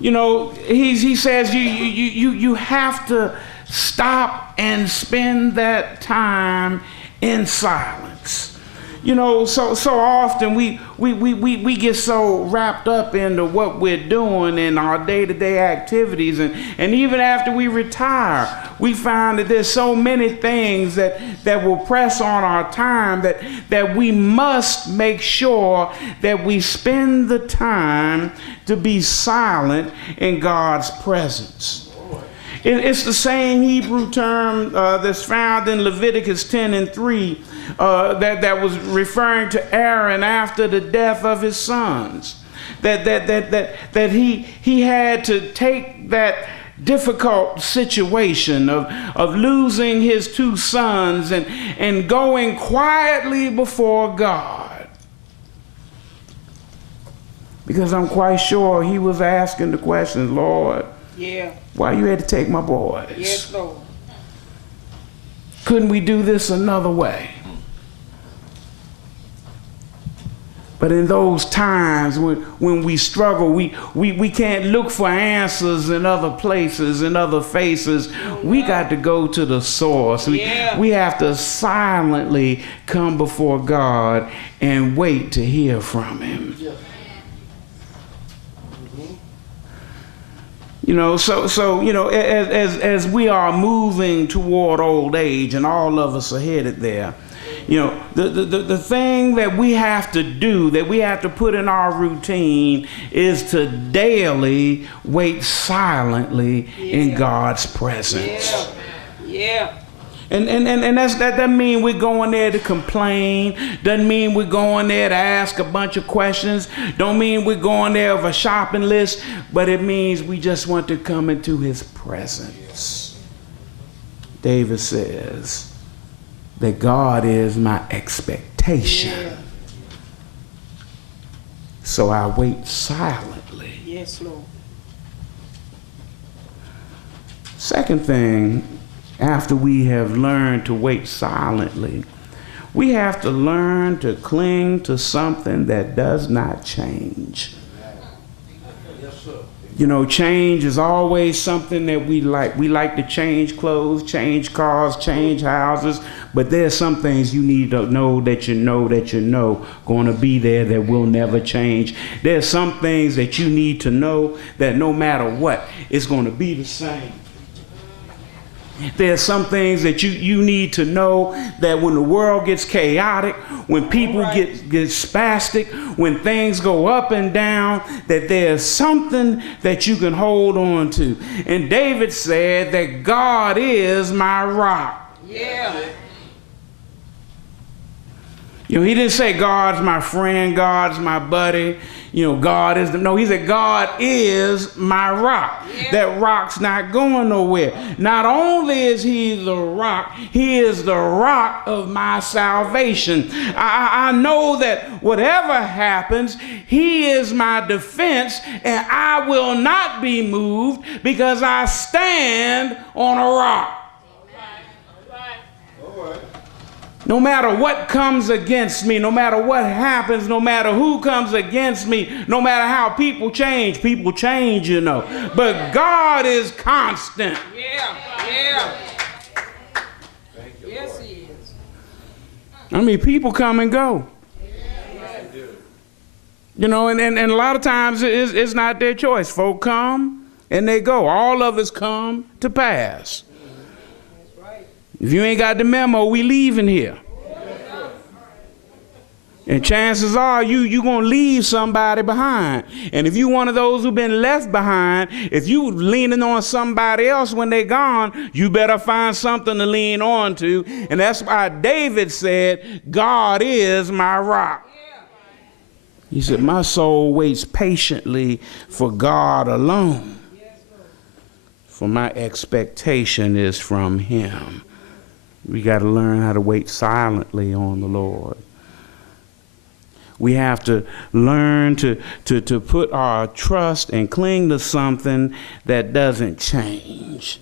You know, he says you have to stop and spend that time in silence. You know, so often we get so wrapped up into what we're doing in our day-to-day activities, and even after we retire, we find that there's so many things that will press on our time that we must make sure that we spend the time to be silent in God's presence. It's the same Hebrew term that's found in Leviticus 10:3 that was referring to Aaron after the death of his sons. That he had to take that difficult situation of losing his two sons and going quietly before God. Because I'm quite sure he was asking the question, Lord, why you had to take my boys? Yes, Lord. Couldn't we do this another way? But in those times when we struggle, we can't look for answers in other places, in other faces. We got to go to the source. We have to silently come before God and wait to hear from him. You know, so you know, as we are moving toward old age, and all of us are headed there, you know, the thing that we have to do, that we have to put in our routine, is to daily wait silently in God's presence. And that doesn't mean we're going there to complain. Doesn't mean we're going there to ask a bunch of questions. Don't mean we're going there with a shopping list. But it means we just want to come into his presence. David says that God is my expectation. So I wait silently. Yes, Lord. Second thing, after we have learned to wait silently, we have to learn to cling to something that does not change. You know, change is always something that we like. We like to change clothes, change cars, change houses, but there's some things you need to know that you know going to be there that will never change. There's some things that you need to know that no matter what, it's going to be the same. There's some things that you need to know that when the world gets chaotic, when people get spastic, when things go up and down, that there's something that you can hold on to. And David said that God is my rock. You know, he didn't say God's my friend, God's my buddy. You know, God is no, he said God is my rock. That rock's not going nowhere. Not only is he the rock, he is the rock of my salvation. I know that whatever happens, he is my defense, and I will not be moved because I stand on a rock. No matter what comes against me, no matter what happens, no matter who comes against me, no matter how people change, you know. But God is constant. Yes, he is. I mean, people come and go. You know, and a lot of times it's not their choice. Folk come and they go. All of us come to pass. If you ain't got the memo, we leaving here. And chances are you going to leave somebody behind. And if you one of those who've been left behind, if you leaning on somebody else when they gone, you better find something to lean on to. And that's why David said, God is my rock. He said, my soul waits patiently for God alone, for my expectation is from him. We got to learn how to wait silently on the Lord. We have to learn to put our trust and cling to something that doesn't change.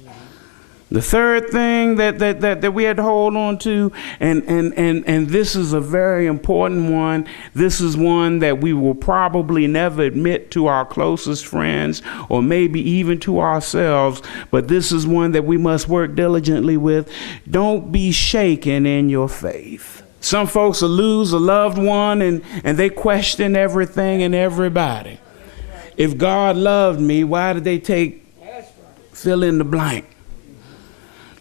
The third thing that we had to hold on to, and this is a very important one. This is one that we will probably never admit to our closest friends or maybe even to ourselves, but this is one that we must work diligently with. Don't be shaken in your faith. Some folks will lose a loved one and they question everything and everybody. If God loved me, why did they take fill in the blank?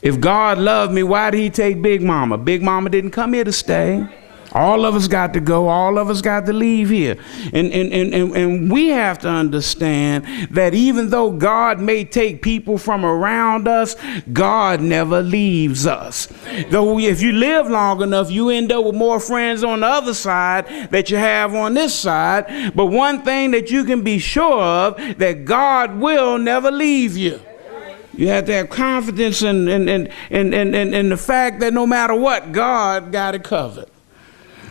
If God loved me, why did he take Big Mama? Big Mama didn't come here to stay. All of us got to go. All of us got to leave here. And we have to understand that even though God may take people from around us, God never leaves us. Though if you live long enough, you end up with more friends on the other side that you have on this side. But one thing that you can be sure of, that God will never leave you. You have to have confidence in the fact that no matter what, God got it covered.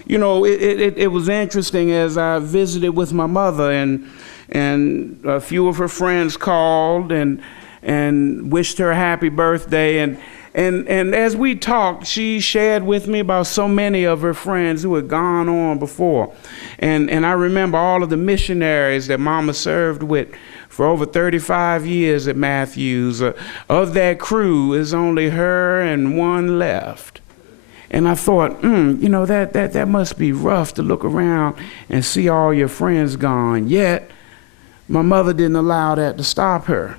You know, it was interesting as I visited with my mother, and a few of her friends called and wished her a happy birthday. And as we talked, she shared with me about so many of her friends who had gone on before. And I remember all of the missionaries that Mama served with for over 35 years at Matthews. Of that crew, is only her and one left. And I thought, you know, that must be rough to look around and see all your friends gone. Yet, my mother didn't allow that to stop her.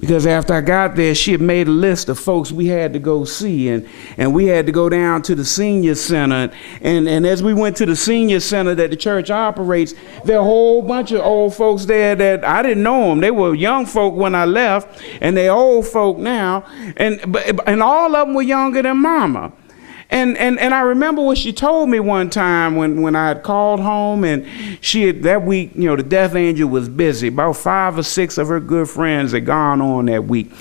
Because after I got there, she had made a list of folks we had to go see, and we had to go down to the senior center. And as we went to the senior center that the church operates, there are a whole bunch of old folks there that I didn't know them. They were young folk when I left, and they're old folk now. And all of them were younger than Mama. And I remember what she told me one time when I had called home, and she had, that week, you know, the death angel was busy. About 5 or 6 of her good friends had gone on that week.